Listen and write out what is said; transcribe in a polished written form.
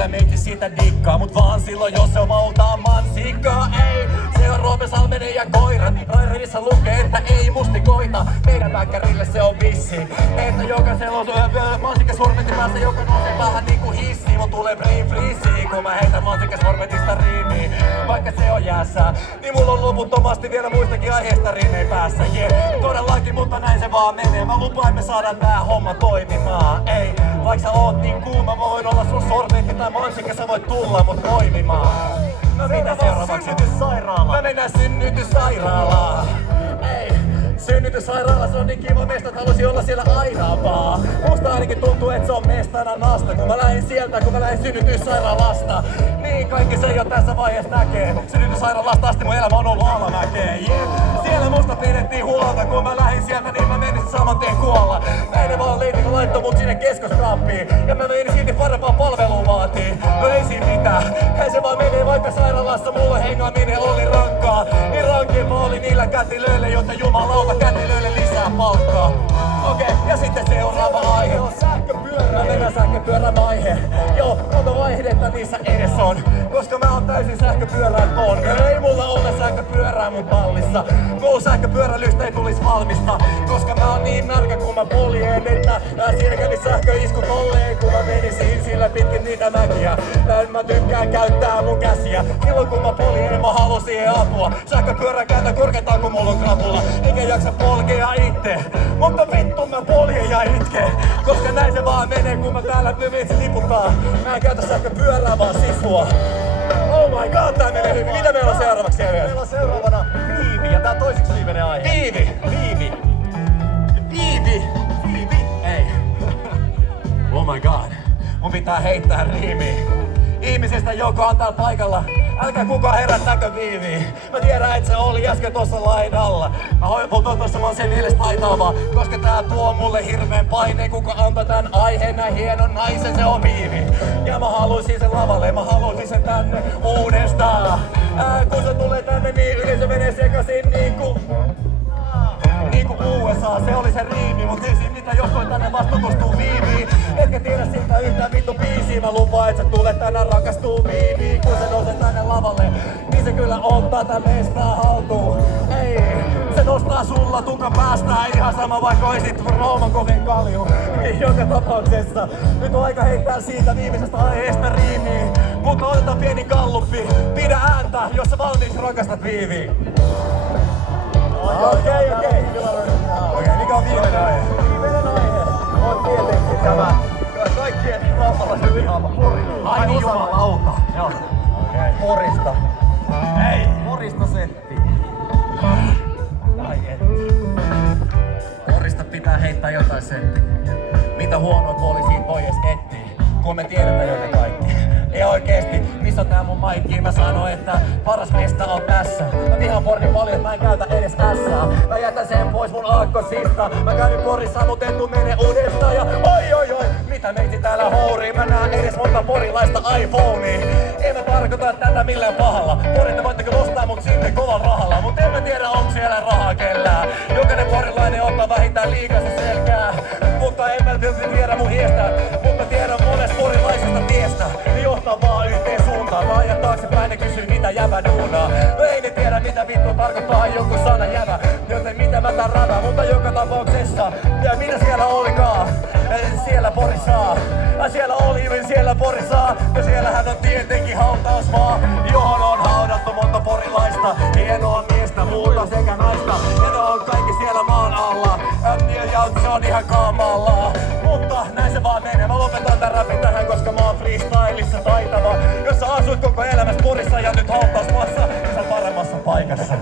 kyllä meitä sitä dikkaa, mut vaan silloin jos se on valtaa mansikkaa. Ei, se on Roope Salminen ja koirat. Rairissa lukee, että ei mustikoita. Meidän väkkärille se on vissi, että jokaisella on mansikkashormetin päässä, joka nousee vähän niinku hissi. Mut tulee brain freeze, kun mä heitän mansikkashormetista riimiin. Vaikka se on jäässä, niin mulla on loputtomasti vielä muistakin aiheesta rinnei päässä. Todellakin, mutta näin se vaan menee. Mä lupaan, me saadaan tää homma toimimaan. Ei, vaikka sä oot niin kuuma, mä voin olla sun sormetti tai mansikka, sä voit tulla mut toimimaan. No mitä seuraavaksi? Synnytyssairaala. Mä mennään synnytyssairaalaan. Ei, synnytyssairaala, se on niin kiva mesta, että haluaisin olla siellä aina vaan. Musta ainakin tuntuu, että se on mestana nasta, kun mä lähdin sieltä, kun mä lähdin synnytyssairaalasta. Niin kaikki se jo tässä vaiheessa näkee. Synnytyssairaalasta asti mun elämä on ollut alamäkeä. Siellä musta pidettiin huolta, kun mä lähdin sieltä, niin mä menin saman tien kuolla. Näin vaan leitin laittoi mut sinne keskoskaappiin. Ja mä menin silti parempaa palvelua vaatiin. No ei siinä mitään, hei se vaan menee, vaikka sairaalassa mulla hengaaminen oli rankkaa. Niin rankempaa oli niillä kätilöillä, jotta jumalauta kätilöille lisää palkkaa. Okei, ja sitten seuraava aihe on sähköpyörä. Mä mennään sähköpyörän aihe. Joo, monta vaihdetta niissä edes on. Koska mä oon täysin sähköpyörän ton. Ei mulla ole sähköpyörää mun tallissa. Muu sähköpyöräilystä ei tulis valmista. Koska mä oon niin märkä kun mä poljen, että siinä kävi sähköisku tolleen, kun mä menisin sillä pitkin niitä mäkiä. Mä tykkään käyttää mun käsiä. Silloin kun mä poljen, mä haluan siihen apua. Sähköpyörän käytän korkeintaan kun mulla on krapula. Eikä jaksa polkea itse. Mutta vittu mä poljen ja itken. Koska näin se vaan menee, kun mä täällä vitsi liputtaa. Mä en käytä sähköpyörää vaan sifua. Oh my god, tää menee hyvin. Mitä meillä on seuraavaksi? Meillä on seuraavana Viivi, ja tää on toisiksi viimeinen aihe. Viivi! Viivi. Viivi! Viivi! Ei. Oh my god. Mun pitää heittää riimiä. Ihmisestä, joka on täällä paikalla. Älkää kukaan herättäkö Viiviä. Mä tiedän, että se oli äsken tossa laidalla. Mä hoivon tossa, mä oon sen mielestä taitava. Koska tää tuo mulle hirveen paineen. Kuka antaa tän aiheen näin hienon naisen, se on Viivi. Ja mä haluaisin sen lavalle, mä haluaisin sen tänne uudestaan. Kun se tulee tänne, niin yleensä menee sekaisin niinku USA, se oli se riimi, mut ei siinä mitään, jos toi tänne vasta tutustuu Viiviin. Etkä tiedä siltä yhtään vittu biisiä, mä lupaan, et sä tulet tänään rakastuu Viiviin. Kun se nousee tänne lavalle, niin se kyllä ottaa tän mestaa haltuun. Ei, se nostaa sulla tukan päästä, ihan sama vaikka oisit Rooman kovin kalju. Joka tapauksessa, nyt on aika heittää siitä viimeisestä aiheesta riimiin. Mutta otetaan pieni galluppi, pidä ääntä, jos sä valmiiksi rakastat Viiviä. Okei. Okei, mikä on viimeinen aihe? Viimeinen aihe on tietenkin tämä kaikkien raapalaisen vihaava Pori. Ai niin jumalauta. Joo. Okei. Porista. Ei. Porista setti. Ai et. Porista pitää heittää jotain settiä. Mitä huonoa puoli siitä voi edes etsiä, kun me tiedetään joita kaikki. Ei oikeesti, missä on tää mun maikki? Mä sanoin, että paras mesta on tässä. Mä vihaan Porin paljon, että mä en käytä edes ässää. Mä jätän sen pois mun aakkosista. Mä kävin Porissa, mut en tuu mene uudestaan. Ja oi, mitä meiti täällä hourii? Mä näen edes monta porilaista iPhonea. En mä tarkoita tätä millään pahalla. Porin, te voitteko nostaa mut sinne kovan rahalla. Mut en mä tiedä, onko siellä rahaa kellään. Jokainen porilainen ottaa vähintään liikansa selkää. Mutta en mä tiedä mun hiestä. Mutta tiedän monesta porilaisesta tiestä. Niin johtaa vaan yhteen suuntaan. Mä ajan taaksepäin ja kysyn mitä jävä duunaa. No ei ne tiedä mitä vittu tarkoittaa joku sana jävä. Joten mitä mä tän radan, mutta joka tapauksessa. Ja mitä siellä olikaan? Siellä Porissa. Siellä oli siellä Porissa. Ja siellähän on tietenkin hautausmaa, johon on haudattu monta porilaista. Hienoa miestä, muuta sekä naista. Ja ne on kaikki siellä maan alla. Ja se on ihan kamalaa. Mutta näin se vaan menee. Mä lopetan tän rapin tähän, koska mä oon freestylissa taitava. Jos sä asuit koko elämässä Porissa ja nyt hautausmaassa, niin sä oot paremmassa paikassa.